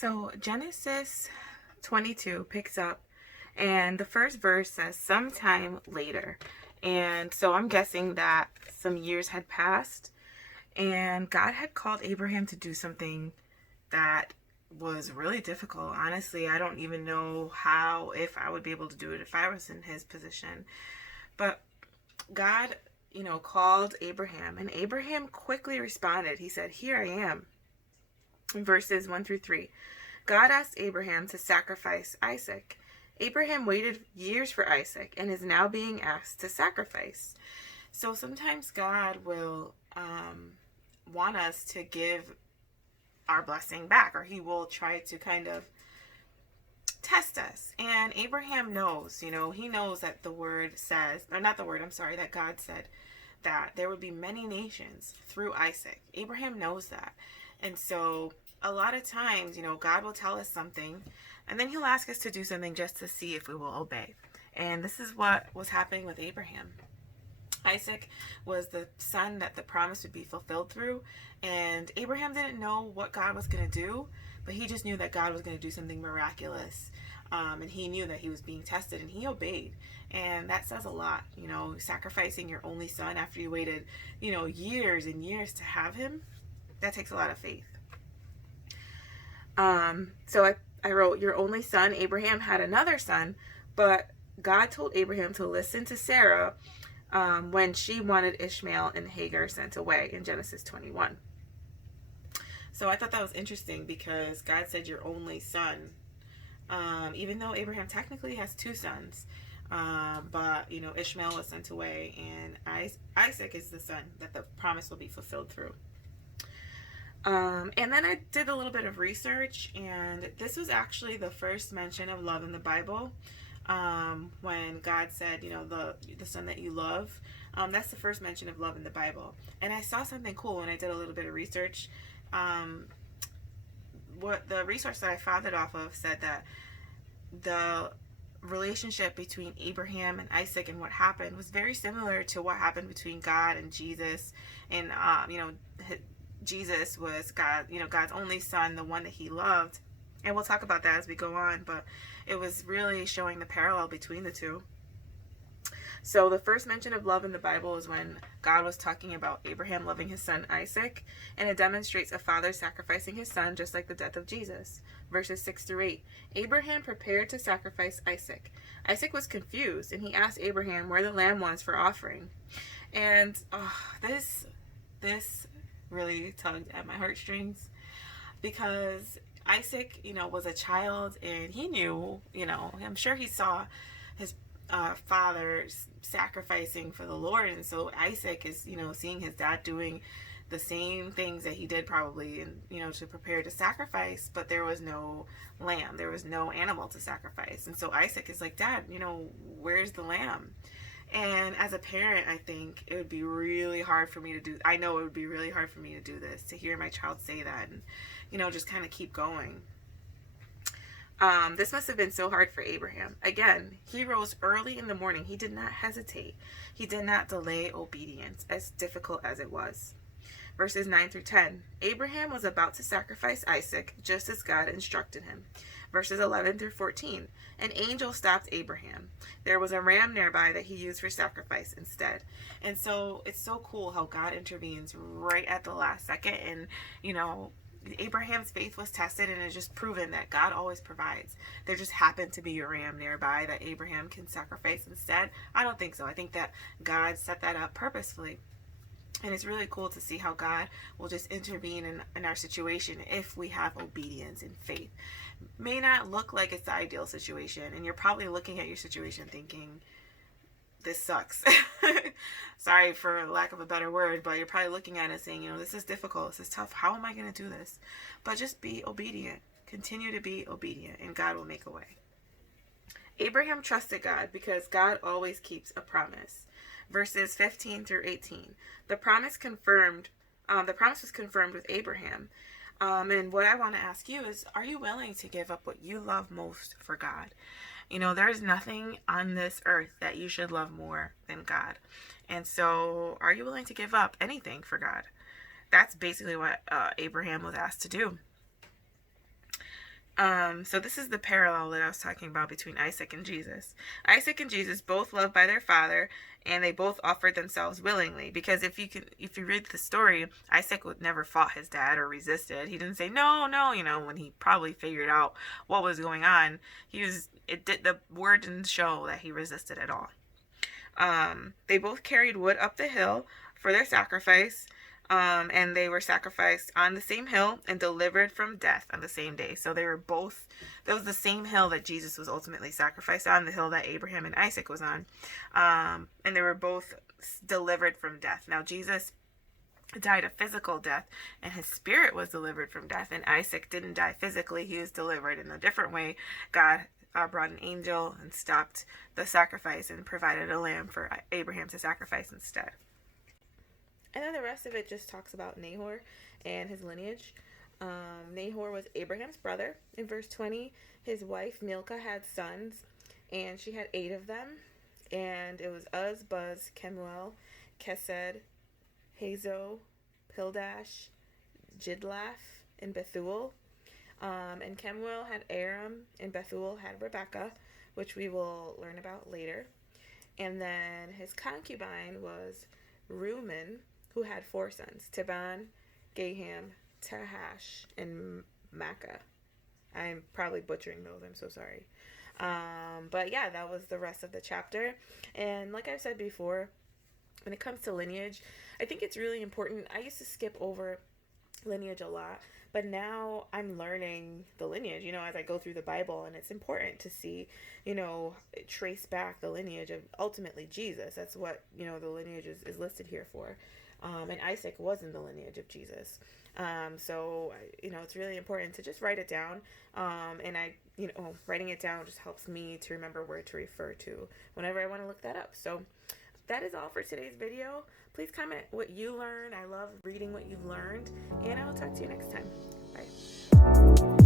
So Genesis 22 picks up, and the first verse says, sometime later. And so I'm guessing that some years had passed, and God had called Abraham to do something that was really difficult. Honestly, I don't even know how, if I would be able to do it if I was in his position. But God, called Abraham, and Abraham quickly responded. He said, "Here I am." In verses 1 through 3, God asked Abraham to sacrifice Isaac. Abraham waited years for Isaac and is now being asked to sacrifice. So sometimes God will want us to give our blessing back, or he will try to kind of test us. And Abraham knows, he knows that the word says, or not the word, I'm sorry, that God said that there would be many nations through Isaac. Abraham knows that. And so a lot of times, God will tell us something, and then he'll ask us to do something just to see if we will obey. And this is what was happening with Abraham. Isaac was the son that the promise would be fulfilled through, and Abraham didn't know what God was going to do, but he just knew that God was going to do something miraculous, and he knew that he was being tested, and he obeyed. And that says a lot, sacrificing your only son after you waited, years and years to have him. That takes a lot of faith. So I wrote, your only son. Abraham had another son, but God told Abraham to listen to Sarah when she wanted Ishmael and Hagar sent away in Genesis 21. So I thought that was interesting because God said your only son, even though Abraham technically has two sons, but Ishmael was sent away, and Isaac is the son that the promise will be fulfilled through. And then I did a little bit of research, and this was actually the first mention of love in the Bible. When God said, the son that you love, that's the first mention of love in the Bible. And I saw something cool when I did a little bit of research. What the resource that I found it off of said that the relationship between Abraham and Isaac and what happened was very similar to what happened between God and Jesus. And Jesus was God's only son, the one that he loved. And we'll talk about that as we go on, but it was really showing the parallel between the two. So the first mention of love in the Bible is when God was talking about Abraham loving his son Isaac, and it demonstrates a father sacrificing his son just like the death of Jesus. Verses 6 through 8. Abraham prepared to sacrifice Isaac. Isaac was confused, and he asked Abraham where the lamb was for offering. And this really tugged at my heartstrings, because Isaac, was a child, and he knew, I'm sure he saw his father sacrificing for the Lord. And so Isaac is, seeing his dad doing the same things that he did probably, and, to prepare to sacrifice, but there was no lamb. There was no animal to sacrifice. And so Isaac is like, Dad, where's the lamb? And as a parent, I think it would be really hard for me to do. I know it would be really hard for me to do this, to hear my child say that, and, just kind of keep going. This must have been so hard for Abraham. Again, he rose early in the morning. He did not hesitate. He did not delay obedience, as difficult as it was. Verses 9 through 10. Abraham was about to sacrifice Isaac, just as God instructed him. Verses 11 through 14. An angel stopped Abraham. There was a ram nearby that he used for sacrifice instead. And so it's so cool how God intervenes right at the last second. And, Abraham's faith was tested, and it's just proven that God always provides. There just happened to be a ram nearby that Abraham can sacrifice instead. I don't think so. I think that God set that up purposefully. And it's really cool to see how God will just intervene in our situation if we have obedience and faith. May not look like it's the ideal situation, and you're probably looking at your situation thinking, this sucks. Sorry for lack of a better word, but you're probably looking at it saying, this is difficult, this is tough, how am I going to do this? But just be obedient. Continue to be obedient, and God will make a way. Abraham trusted God because God always keeps a promise. Verses 15 through 18. The promise was confirmed with Abraham. And what I want to ask you is, are you willing to give up what you love most for God? There's nothing on this earth that you should love more than God. And so, are you willing to give up anything for God? That's basically what Abraham was asked to do. So this is the parallel that I was talking about between Isaac and Jesus. Isaac and Jesus, both loved by their father, and they both offered themselves willingly. Because if you read the story, Isaac would never fought his dad or resisted. He didn't say no, no. When he probably figured out what was going on, the word didn't show that he resisted at all. They both carried wood up the hill for their sacrifice. And they were sacrificed on the same hill and delivered from death on the same day. So that was the same hill that Jesus was ultimately sacrificed on, the hill that Abraham and Isaac was on. And they were both delivered from death. Now, Jesus died a physical death, and his spirit was delivered from death. And Isaac didn't die physically. He was delivered in a different way. God brought an angel and stopped the sacrifice and provided a lamb for Abraham to sacrifice instead. And then the rest of it just talks about Nahor and his lineage. Nahor was Abraham's brother. In verse 20, his wife Milcah had sons, and she had 8 of them. And it was Uz, Buz, Kemuel, Kesed, Hazo, Pildash, Jidlaph, and Bethuel. And Kemuel had Aram, and Bethuel had Rebekah, which we will learn about later. And then his concubine was Reuben, who had 4 sons, Tiban, Gaham, Tahash, and Makkah. I'm probably butchering those. I'm so sorry. But yeah, that was the rest of the chapter. And like I've said before, when it comes to lineage, I think it's really important. I used to skip over lineage a lot, but now I'm learning the lineage, as I go through the Bible, and it's important to see, trace back the lineage of ultimately Jesus. That's what, the lineage is listed here for. And Isaac was in the lineage of Jesus. So, it's really important to just write it down. And writing it down just helps me to remember where to refer to whenever I want to look that up. So that is all for today's video. Please comment what you learned. I love reading what you've learned. And I will talk to you next time. Bye.